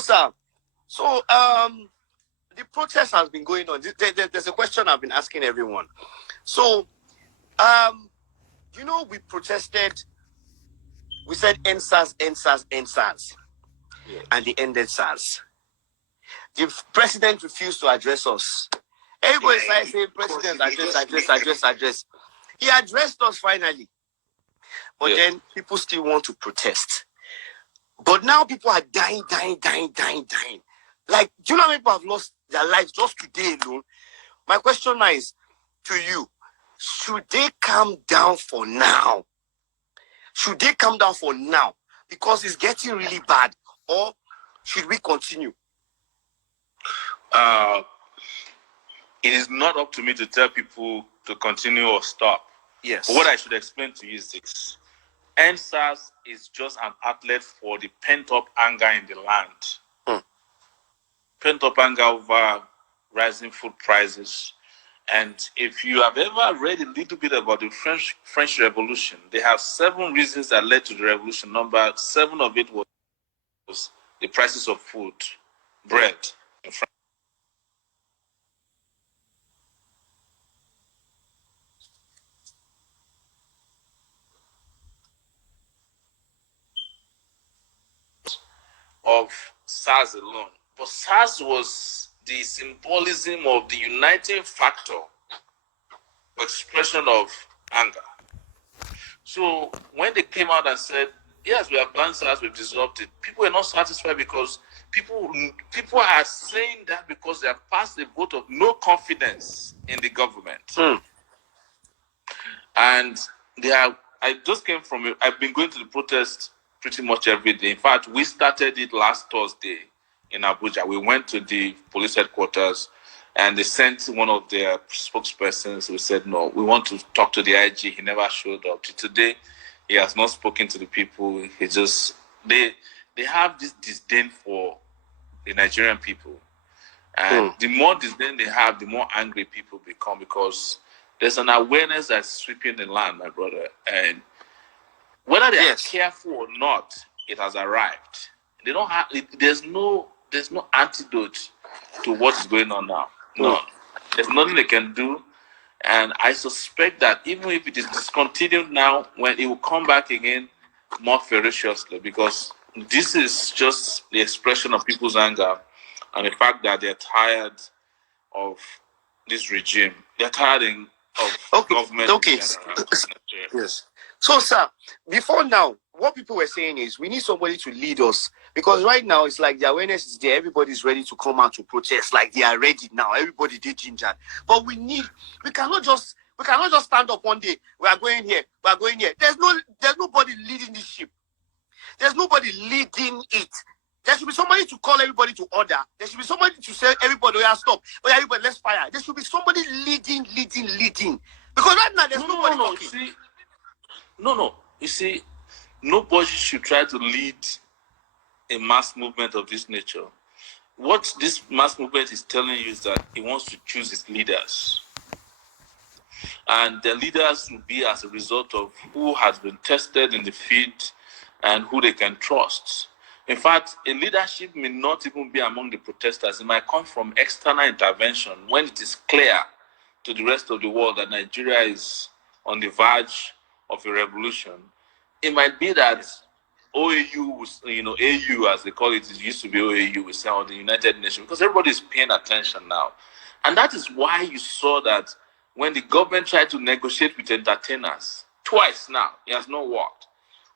Sir, so the protest has been going on. There's a question I've been asking everyone. So, we protested. We said end SARS, end SARS, end SARS, and they ended SARS. The president refused to address us. Everybody started saying, "President, address." He addressed us finally, but then people still want to protest. But now people are dying. Like, do you know how many people have lost their lives just today alone? My question now is to you: should they calm down for now? Should they calm down for now? Because it's getting really bad. Or should we continue? It is not up to me to tell people to continue or stop. Yes. But what I should explain to you is this. NSAS is just an outlet for the pent-up anger in the land. Pent-up anger over rising food prices. And if you have ever read a little bit about the French Revolution, they have 7 reasons that led to the revolution. Number 7 of it was the prices of food, bread in France. Of SARS alone. But SARS was the symbolism of the uniting factor, expression of anger. So when they came out and said, yes, we have banned SARS, we've dissolved it, people were not satisfied because people are saying that because they have passed a vote of no confidence in the government. And I just came from it. I've been going to the protest pretty much every day. In fact, we started it last Thursday in Abuja. We went to the police headquarters and they sent one of their spokespersons who said, no, we want to talk to the IG. He never showed up. Today, he has not spoken to the people. He just, they have this disdain for the Nigerian people. And the more disdain they have, the more angry people become because there's an awareness that's sweeping the land, my brother. And whether they are careful or not, it has arrived. They don't have. There's no antidote to what is going on now. No, there's nothing they can do. And I suspect that even if it is discontinued now, when it will come back again more ferociously, because this is just the expression of people's anger and the fact that they're tired of this regime. They're tired of government. Okay. Yes. So, sir, before now, what people were saying is we need somebody to lead us because right now it's like the awareness is there. Everybody's ready to come out to protest, like they are ready now. Everybody did ginger, but we cannot just stand up one day. We are going here. There's nobody leading this ship. There's nobody leading it. There should be somebody to call everybody to order. There should be somebody to say everybody, stop. Everybody, let's fire. There should be somebody leading. Because right now there's nobody talking. You see, nobody should try to lead a mass movement of this nature. What this mass movement is telling you is that it wants to choose its leaders. And the leaders will be as a result of who has been tested in the field and who they can trust. In fact, a leadership may not even be among the protesters. It might come from external intervention when it is clear to the rest of the world that Nigeria is on the verge of a revolution. It might be that OAU, AU as they call it used to be OAU, we say, or the United Nations, because everybody is paying attention now. And that is why you saw that when the government tried to negotiate with entertainers, twice now, it has not worked.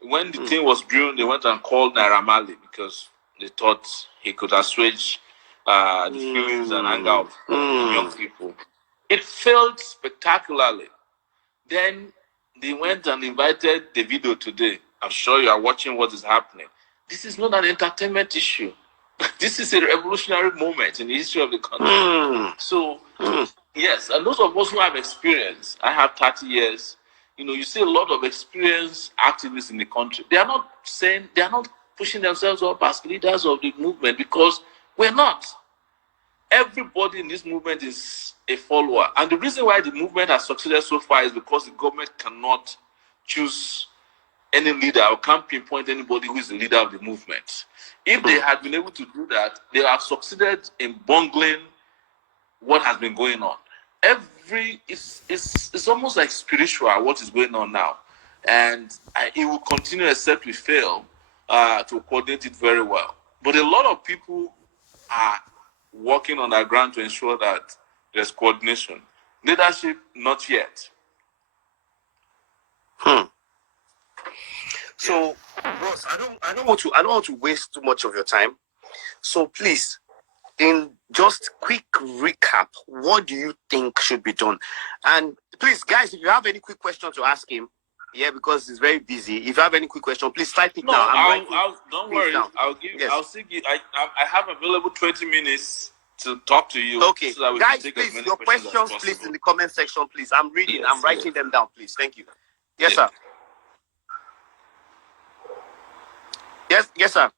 When the thing was brewing, they went and called Naira Marley because they thought he could assuage the feelings and anger of young people. It failed spectacularly. Then they went and invited Davido today. I'm sure you are watching what is happening. This is not an entertainment issue. This is a revolutionary moment in the history of the country. So, yes, and those of us who have experience, I have 30 years, you see a lot of experienced activists in the country. They are not pushing themselves up as leaders of the movement because we're not. Everybody in this movement is a follower. And the reason why the movement has succeeded so far is because the government cannot choose any leader or can't pinpoint anybody who is the leader of the movement. If they had been able to do that, they have succeeded in bungling what has been going on. It's almost like spiritual what is going on now, and it will continue except we fail to coordinate it very well. But a lot of people are working on the ground to ensure that there's coordination. Leadership, not yet. So, Ross, I don't want to waste too much of your time. So please, in just quick recap, what do you think should be done? And please, guys, if you have any quick question to ask him, because he's very busy. If you have any quick question, please type it now. Don't worry. Now. I'll see you. I have available 20 minutes to talk to you. Okay, so that guys, please, your questions, please, in the comment section, please. I'm reading. Yes, I'm writing them down, please. Thank you. Yes, sir. Yes, sir.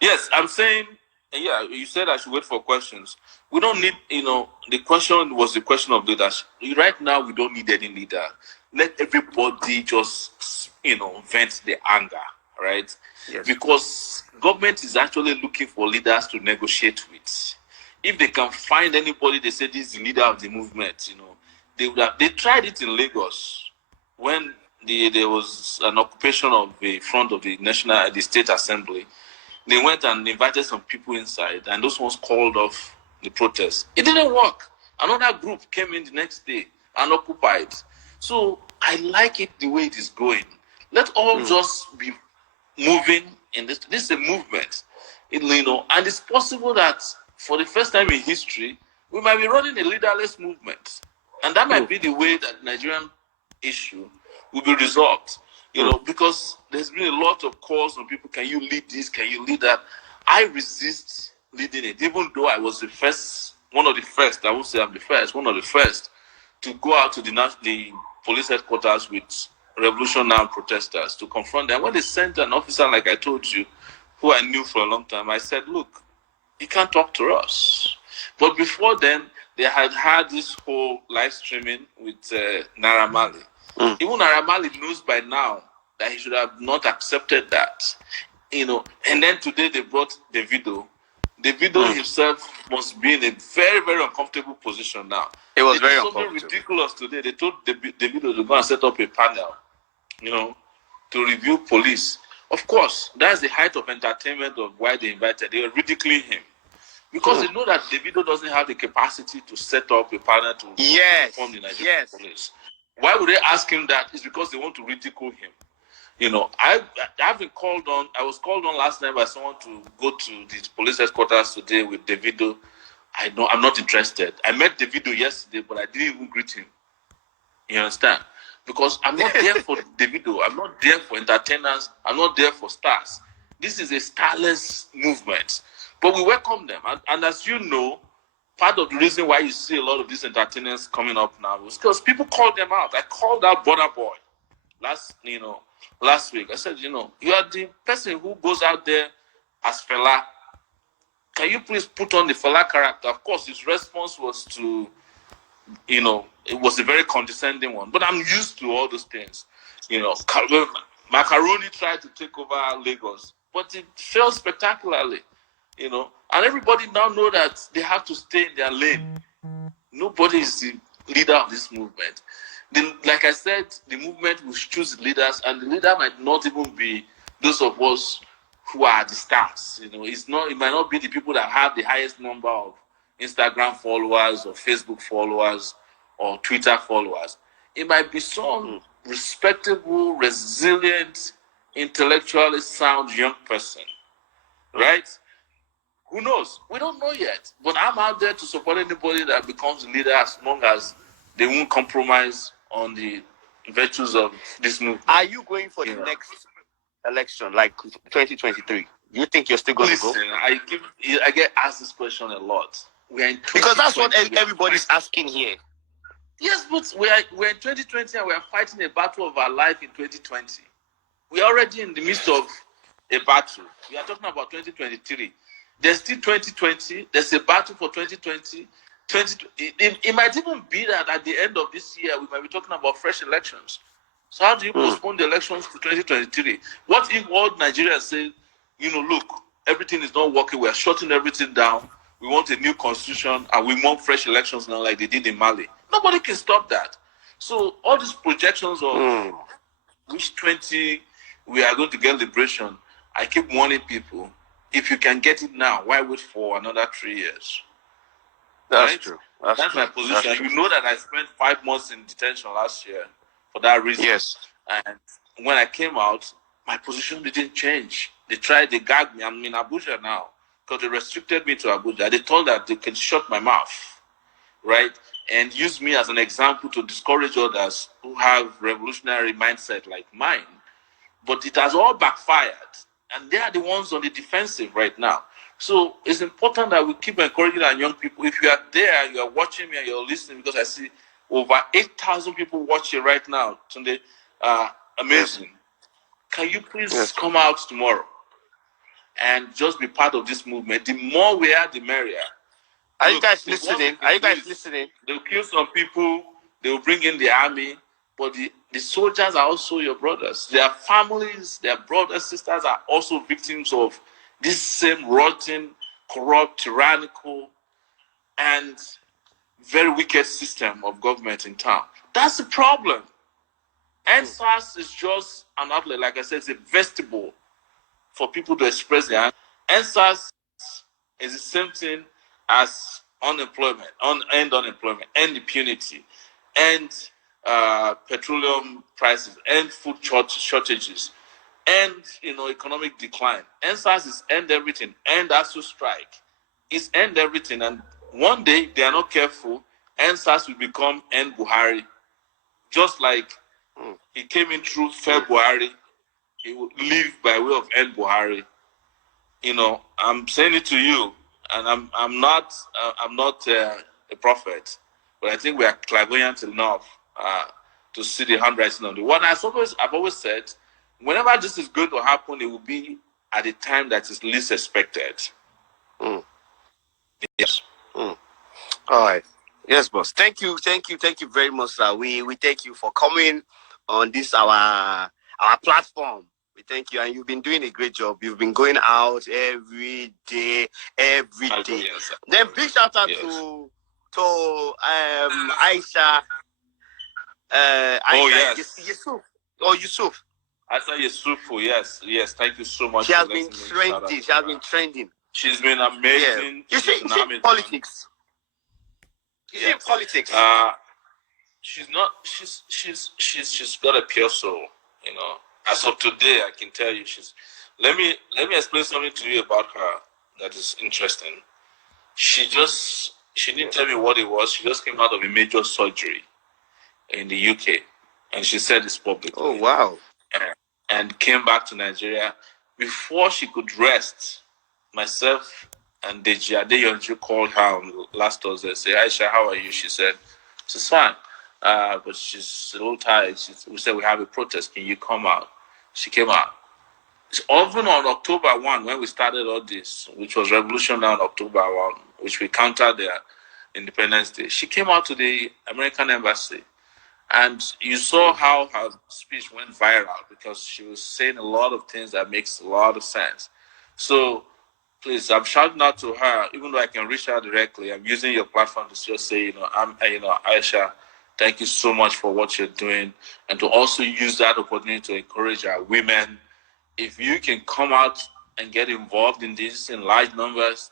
Yes, I'm saying, you said I should wait for questions. We don't need, the question was the question of leadership. Right now, we don't need any leader. Let everybody just, vent their anger, right? Yes. Because government is actually looking for leaders to negotiate with. If they can find anybody, they say this is the leader of the movement, they tried it in Lagos when there was an occupation of the front of the State Assembly. They went and invited some people inside, and those ones called off the protest. It didn't work. Another group came in the next day and occupied. So I like it the way it is going. Let all just be moving in this. This is a movement, and it's possible that for the first time in history, we might be running a leaderless movement, and that might be the way that Nigerian issue will be resolved. Because there's been a lot of calls on people, can you lead this, can you lead that? I resist leading it, even though I was one of the first to go out to the police headquarters with Revolution Now protesters to confront them. When they sent an officer, like I told you, who I knew for a long time, I said, look, you can't talk to us. But before then, they had this whole live streaming with Naira Marley. Even Naira Marley knows by now that he should have not accepted that, And then today they brought Davido. Davido himself must be in a very, very uncomfortable position now. It was very uncomfortable. Something ridiculous today. They told Davido to go and set up a panel, to review police. Of course, that's the height of entertainment of why they invited. They were ridiculing him. Because they know that Davido doesn't have the capacity to set up a panel to reform the Nigerian police. Why would they ask him that? It's because they want to ridicule him. I've been called on. I was called on last night by someone to go to the police headquarters today with Davido. I'm not interested. I met Davido yesterday, but I didn't even greet him. You understand? Because I'm not there for Davido. I'm not there for entertainers. I'm not there for stars. This is a starless movement. But we welcome them. And as you know, part of the reason why you see a lot of these entertainers coming up now is because people called them out. I called out Burna Boy last week. I said, you are the person who goes out there as Fela. Can you please put on the Fela character? Of course, his response was to, it was a very condescending one. But I'm used to all those things. Macaroni tried to take over Lagos, but it failed spectacularly. And everybody now know that they have to stay in their lane. Nobody is the leader of this movement. Like I said, the movement will choose leaders, and the leader might not even be those of us who are the stars. It might not be the people that have the highest number of Instagram followers or Facebook followers or Twitter followers. It might be some respectable, resilient, intellectually sound young person, right? Who knows? We don't know yet. But I'm out there to support anybody that becomes a leader as long as they won't compromise on the virtues of this movement. Are you going for the next election, like 2023? You think you're still going to go? I get asked this question a lot. Because that's what everybody's asking here. Yes, but we're in 2020 and we're fighting a battle of our life in 2020. We're already in the midst of a battle. We are talking about 2023. There's still 2020. There's a battle for 2020. It might even be that at the end of this year, we might be talking about fresh elections. So how do you postpone the elections to 2023? What if all Nigeria say, look, everything is not working, we are shutting everything down, we want a new constitution, and we want fresh elections now like they did in Mali? Nobody can stop that. So all these projections of which 20 we are going to get liberation, I keep warning people, if you can get it now, why wait for another 3 years? That's right? True. That's my position. You know that I spent 5 months in detention last year for that reason. Yes. And when I came out, my position didn't change. They gagged me. I'm in Abuja now because they restricted me to Abuja. They told that they can shut my mouth, right? And use me as an example to discourage others who have revolutionary mindset like mine. But it has all backfired. And they are the ones on the defensive right now. So it's important that we keep encouraging our young people. If you are there, you are watching me and you're listening, because I see over 8,000 people watching right now. Tunde, amazing. Can you please come out tomorrow and just be part of this movement? The more we are, the merrier. Are you guys listening? They'll kill some people. They'll bring in the army. But the soldiers are also your brothers. Their families, their brothers, sisters are also victims of this same rotten, corrupt, tyrannical, and very wicked system of government in town. That's the problem. NSAS is just an outlet, like I said, it's a vestibule for people to express their anger. NSAS is the same thing as unemployment, end impunity, end petroleum prices, end food shortages, end economic decline. NSAS is end everything, end ASU strike. It's end everything, and one day, if they are not careful, NSAS will become end Buhari. Just like he came in through February, he will leave by way of end Buhari. I'm saying it to you, and I'm not a prophet, but I think we are clairvoyant enough to see the handwriting on the wall. I've always said, whenever this is going to happen, it will be at the time that is least expected. Yes. All right. Yes, boss. Thank you very much, sir. We thank you for coming on this our platform. We thank you, and you've been doing a great job. You've been going out every day. Yes, then big shout out to Aisha. Yusuf. Yusuf. Aisha Yusufu, yes. Thank you so much. She has been trending. She's been amazing. Yeah. You see politics. Yeah, politics. She's not. She's got a pure soul. As of today, I can tell you, Let me explain something to you about her that is interesting. She didn't tell me what it was. She just came out of a major surgery in the UK, and she said this publicly. Oh wow! And came back to Nigeria before she could rest. Myself and Deji Adeyonju called her on last Thursday. Say, Aisha, how are you? She said, she's fine, but she's a little tired. We said, we have a protest. Can you come out? She came out. It's even on October 1 when we started all this, which was Revolution on October 1, which we countered their Independence Day. She came out to the American Embassy, and you saw how her speech went viral because she was saying a lot of things that makes a lot of sense. So, please, I'm shouting out to her, even though I can reach out directly. I'm using your platform to just say, Aisha, thank you so much for what you're doing, and to also use that opportunity to encourage our women. If you can come out and get involved in this in large numbers,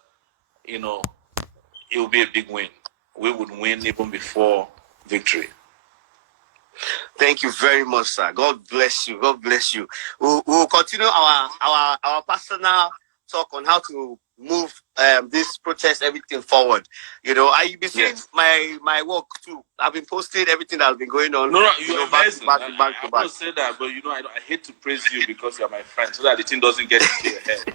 it will be a big win. We would win even before victory. Thank you very much, sir. God bless you. God bless you. We'll continue our personal talk on how to move this protest, everything forward. I've been seeing my work too. I've been posting everything that's been going on. No, you're amazing. Back to back. I'm going to say that, but I hate to praise you because you're my friend, so that the thing doesn't get into your head.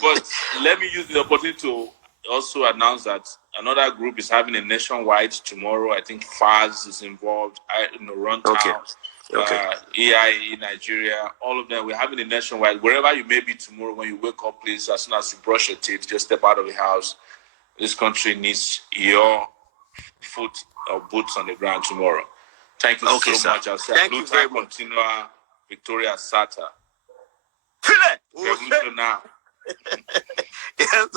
But let me use the opportunity to also announce that another group is having a nationwide tomorrow. I think FAS is involved. Runtown. Okay. EIE, Nigeria, all of them. We're having a nationwide. Wherever you may be tomorrow, when you wake up, please, as soon as you brush your teeth, just step out of the house. This country needs your foot or boots on the ground tomorrow. Thank you Okay, so sir. much. I'll say Thank you very much. Continua Victoria Sata. Feel it. Revolution now. Yes.